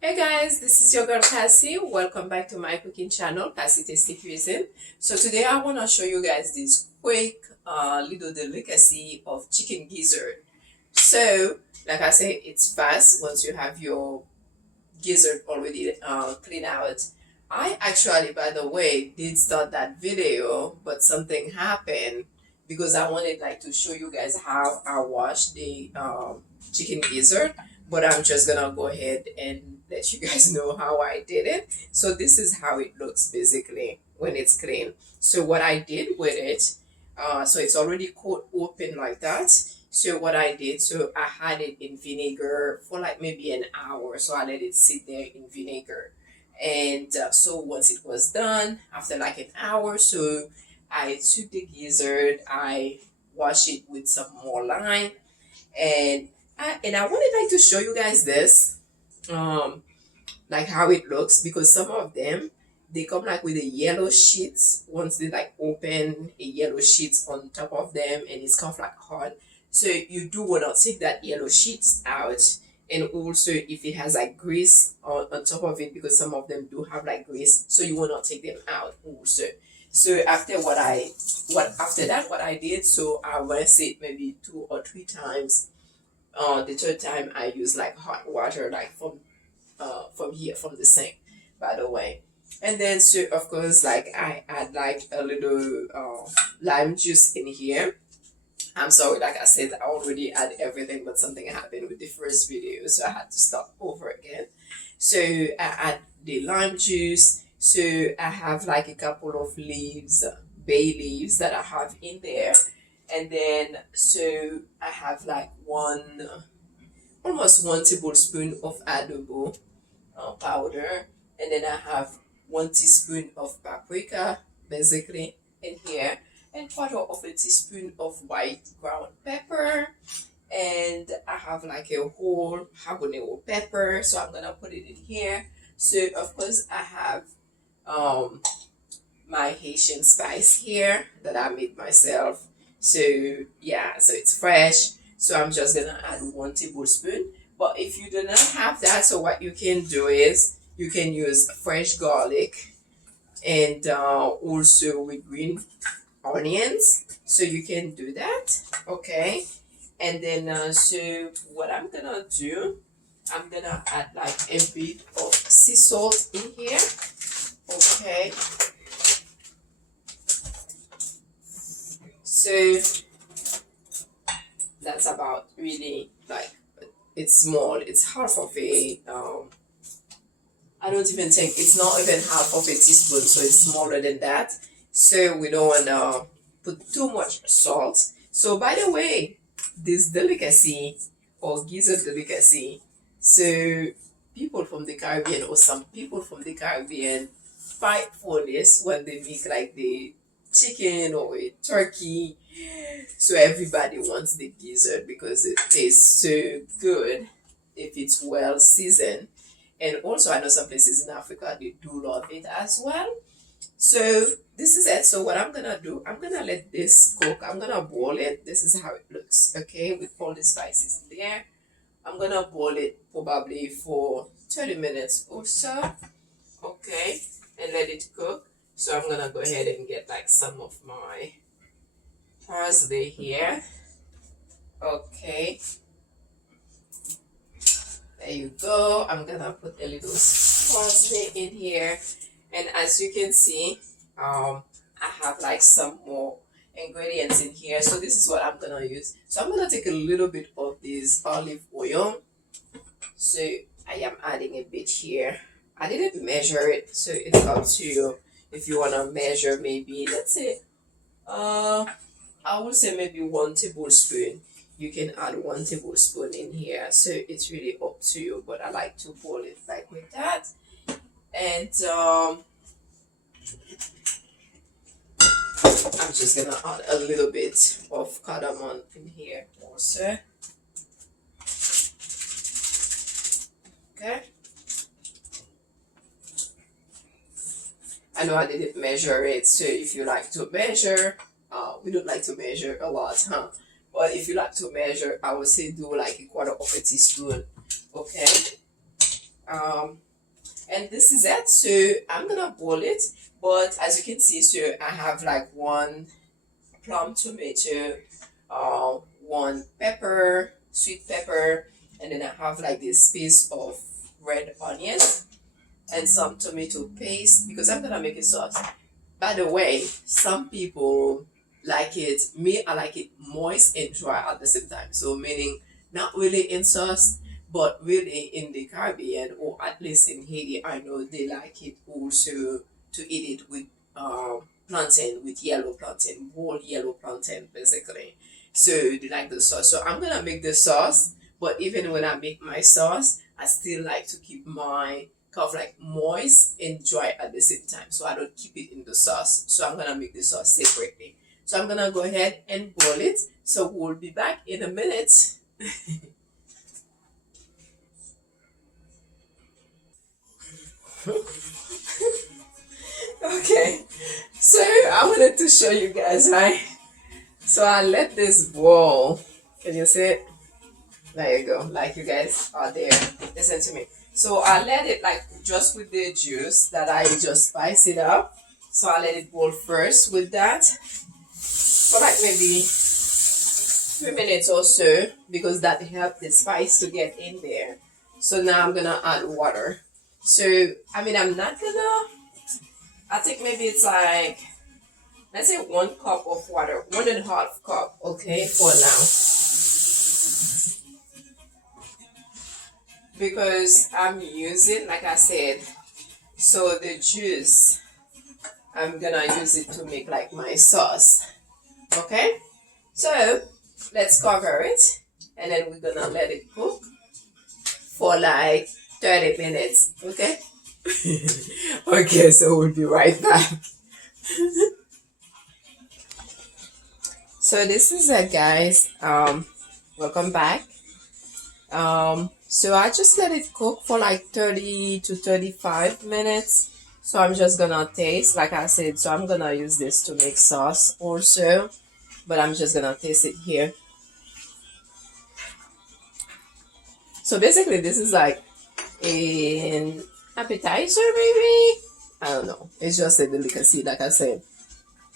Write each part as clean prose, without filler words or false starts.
Hey guys, this is your girl Cassie. Welcome back to my cooking channel, Cassie Tasty Cuisine. So today I want to show you guys this quick little delicacy of chicken gizzard. So, like I said, it's fast once you have your gizzard already cleaned out. I actually, by the way, did start that video, but something happened because I wanted to show you guys how I wash the chicken gizzard, but I'm just gonna go ahead and let you guys know how I did it. So this is how it looks basically when it's clean. So what I did with it, so it's already cut open like that. So what I did, so I had it in vinegar for like maybe an hour. So I let it sit there in vinegar. And so once it was done, after like an hour, so I took the gizzard, I washed it with some more lime, and I wanted to show you guys this, um, like how it looks because some of them they come like with a yellow sheets once they open a yellow sheets on top of them and it's kind of like hard. So you do want to take that yellow sheets out, and also if it has like grease on top of it because some of them do have like grease, so you want to take them out also. So after that what I did, so I rinse it maybe 2 or 3 times. The third time I use like hot water, like from here from the sink, by the way. And then so of course like I add like a little lime juice in here. I'm sorry, like I said, I already had everything, but something happened with the first video, so I had to start over again. So I add the lime juice. So I have like a couple of leaves, bay leaves that I have in there. And then so I have like almost 1 tablespoon of adobo powder, and then I have 1 teaspoon of paprika basically in here, and quarter of a teaspoon of white ground pepper, and I have like a whole habanero pepper, so I'm gonna put it in here. So of course I have um my Haitian spice here that I made myself. So yeah, so it's fresh. So I'm just gonna add 1 tablespoon. But if you do not have that, so what you can do is you can use fresh garlic and also with green onions. So you can do that, okay? And then so what I'm gonna do, I'm gonna add like a bit of sea salt in here, okay? So that's about really like it's small. It's half of a I don't even think it's not even half of a teaspoon, so it's smaller than that. So we don't wanna put too much salt. So by the way, this delicacy or gizzard delicacy, so people from the Caribbean or some people from the Caribbean fight for this when they make like the chicken or a turkey. So everybody wants the gizzard because it tastes so good if it's well seasoned. And also, I know some places in Africa they do love it as well. So this is it. So what I'm gonna do, I'm gonna let this cook. I'm gonna boil it. This is how it looks. Okay, with all the spices in there. I'm gonna boil it probably for 30 minutes or so. Okay, and let it cook. So I'm gonna go ahead and get like some of my parsley here. Okay, there you go. I'm gonna put a little parsley in here, and as you can see, I have like some more ingredients in here. So this is what I'm gonna use. So I'm gonna take a little bit of this olive oil. So I am adding a bit here. I didn't measure it, so it's up to you. If you wanna measure, maybe let's say, I would say maybe 1 tablespoon. You can add 1 tablespoon in here. So it's really up to you, but I like to boil it like with that. And I'm just gonna add a little bit of cardamom in here also. Okay. I know I didn't measure it, so if you like to measure, we don't like to measure a lot, huh? But if you like to measure, I would say do like a quarter of a teaspoon. Okay. Um, and this is it. So I'm gonna boil it. But as you can see, so I have like one plum tomato, one pepper, sweet pepper, and then I have like this piece of red onion and some tomato paste because I'm gonna make a sauce. By the way, some people like it. Me, I like it moist and dry at the same time. So meaning not really in sauce, but really in the Caribbean or at least in Haiti, I know they like it also to eat it with plantain, with yellow plantain, whole yellow plantain basically. So they like the sauce. So I'm gonna make the sauce, but even when I make my sauce, I still like to keep my kind of like moist and dry at the same time. So I don't keep it in the sauce. So I'm gonna make the sauce separately. So I'm gonna go ahead and boil it. So we'll be back in a minute. Okay. So I wanted to show you guys, right? So I let this boil. Can you see it? There you go. Like you guys are there. Listen to me. So I let it like just with the juice that I just spice it up. So I let it boil first with that for like maybe 3 minutes or so because that helps the spice to get in there. So now I'm gonna add water. So I mean I'm not gonna. I think maybe it's like let's say 1 cup of water, 1.5 cup. Okay, for now because I'm using like I said. So the juice I'm gonna use it to make like my sauce. Okay, so let's cover it and then we're gonna let it cook for like 30 minutes. Okay. Okay, so we'll be right back. So this is it, guys. Welcome back. So I just let it cook for like 30 to 35 minutes. So I'm just gonna taste, like I said, so I'm gonna use this to make sauce also, but I'm just gonna taste it here. So basically this is like an appetizer maybe. I don't know. It's just a delicacy, like I said.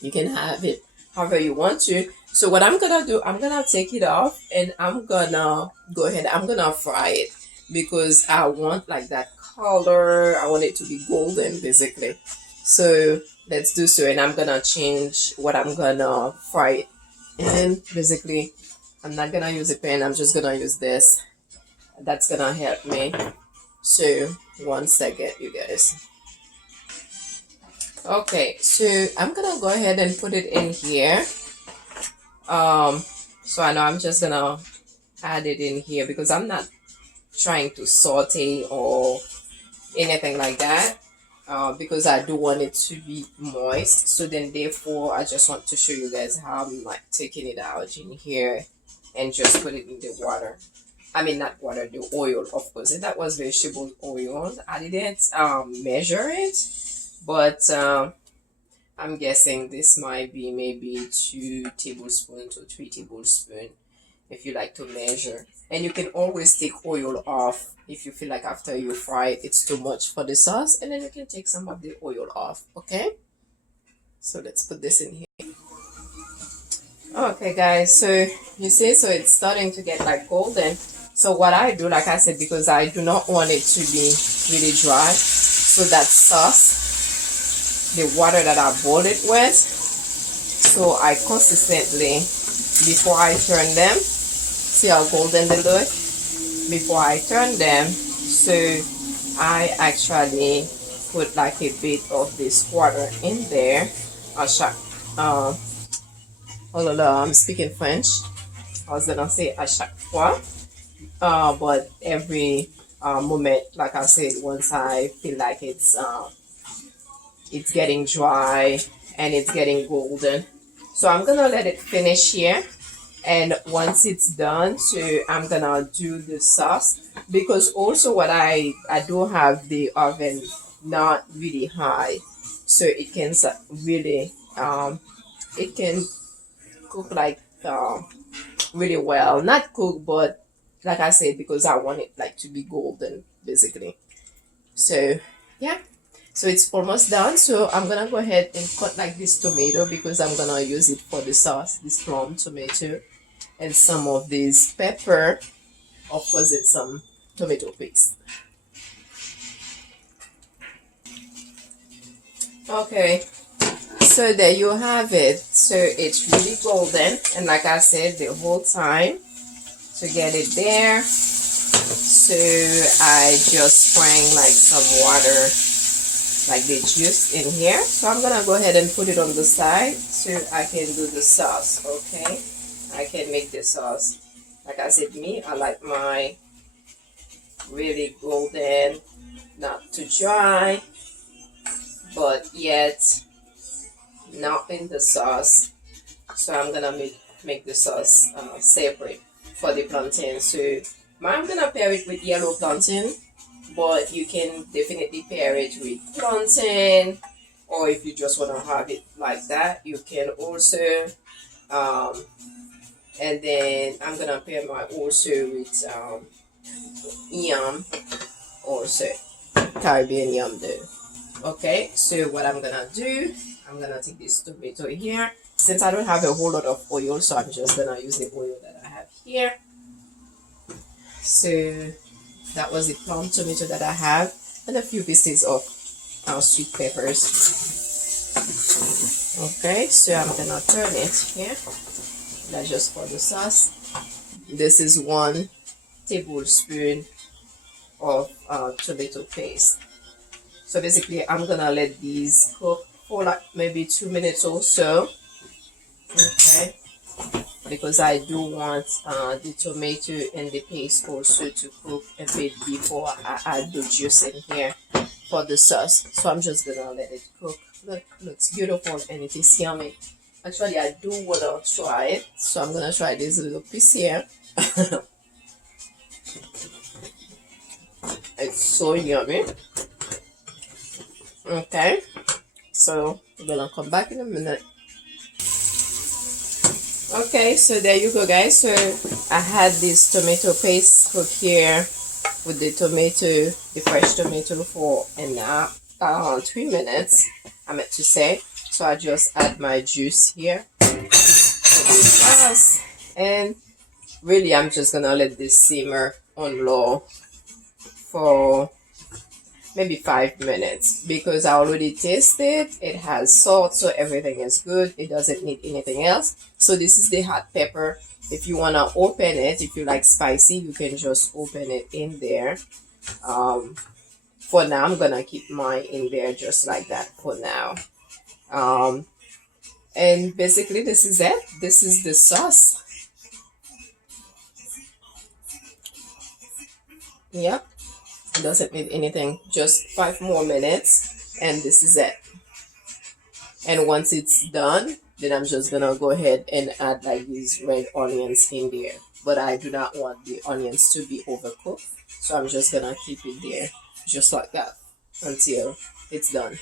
You can have it however you want to. So what I'm gonna do, I'm gonna take it off and I'm gonna go ahead, I'm gonna fry it because I want like that color. I want it to be golden basically. So let's do so and I'm gonna change what I'm gonna fry it. And basically I'm not gonna use a pan, I'm just gonna use this. That's gonna help me. So 1 second, you guys. Okay, so I'm gonna go ahead and put it in here. So I know I'm just gonna add it in here because I'm not trying to saute or anything like that. Because I do want it to be moist. So then therefore I just want to show you guys how I'm like taking it out in here and just put it in the water. I mean not water, the oil of course. And that was vegetable oil. I didn't measure it, but I'm guessing this might be maybe 2 tablespoons or 3 tablespoons if you like to measure. And you can always take oil off if you feel like after you fry it, it's too much for the sauce. And then you can take some of the oil off, okay? So let's put this in here. Okay, guys, so you see, so it's starting to get like golden. So what I do, like I said, because I do not want it to be really dry, so that sauce, the water that I boiled it with, so I consistently, before I turn them, see how golden they look? Before I turn them, so I actually put like a bit of this water in there. Oh là là, I'm speaking French. I was gonna say à chaque fois. But every moment, like I said, once I feel like it's getting dry and it's getting golden, so I'm gonna let it finish here. And once it's done, so I'm gonna do the sauce because also what I do have the oven not really high, so it can really it can cook like really well, not cook but like I said, because I want it like to be golden basically. So yeah, so it's almost done. So I'm gonna go ahead and cut like this tomato because I'm gonna use it for the sauce, this plum tomato, and some of this pepper, of course, and some tomato paste. Okay, so there you have it. So it's really golden, and like I said, the whole time to get it there. So I just sprang like some water, like the juice in here. So I'm gonna go ahead and put it on the side so I can do the sauce. Okay, I can make the sauce. Like I said, me, I like my really golden, not too dry, but yet not in the sauce. So I'm gonna make the sauce separate for the plantain. So I'm gonna pair it with yellow plantain, but you can definitely pair it with plantain, or if you just wanna have it like that, you can also. Um, and then I'm gonna pair my also with yam, also Caribbean yam though. Okay, so what I'm gonna do, I'm gonna take this tomato here. Since I don't have a whole lot of oil, so I'm just gonna use the oil that I have here. So that was the plum tomato that I have, and a few pieces of sweet peppers. Okay, so I'm gonna turn it here. That's just for the sauce. This is 1 tablespoon of tomato paste. So basically, I'm gonna let these cook for like maybe 2 minutes or so. Okay, because I do want the tomato and the paste also to cook a bit before I add the juice in here for the sauce. So I'm just gonna let it cook. Look, looks beautiful and it is yummy. Actually, I do wanna try it, so I'm gonna try this little piece here. It's so yummy. Okay, so we're gonna come back in a minute. Okay, so there you go, guys. So I had this tomato paste cook here with the tomato, the fresh tomato, for around 3 minutes, I meant to say. So I just add my juice here for the sauce, and really I'm just gonna let this simmer on low for maybe 5 minutes because I already tasted it has salt, so everything is good. It doesn't need anything else. So this is the hot pepper. If you want to open it, if you like spicy, you can just open it in there. For now I'm gonna keep mine in there just like that for now. And basically this is it. This is the sauce. Yep, it doesn't need anything, just 5 more minutes, and this is it. And once it's done, then I'm just gonna go ahead and add like these red onions in there, but I do not want the onions to be overcooked, so I'm just gonna keep it there just like that until it's done.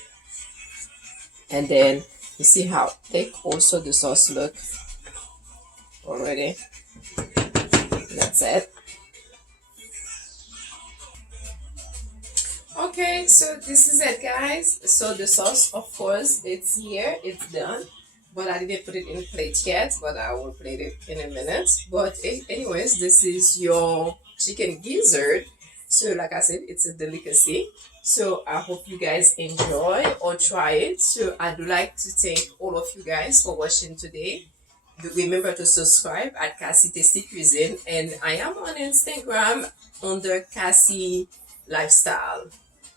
And then you see how thick also the sauce look already. That's it. Okay, so this is it, guys. So the sauce, of course, it's here, it's done, but I didn't put it in plate yet, but I will plate it in a minute. But anyways, this is your chicken gizzard. So like I said, it's a delicacy. So I hope you guys enjoy or try it. So I do like to thank all of you guys for watching today. Remember to subscribe at Cassie Tasty Cuisine, and I am on Instagram under Cassie Lifestyle.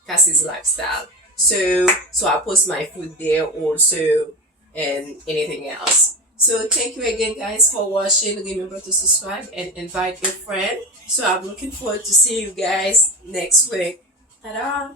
Cassie's Lifestyle. So I post my food there also and anything else. So thank you again, guys, for watching. Remember to subscribe and invite your friend. So I'm looking forward to see you guys next week. Ta-da!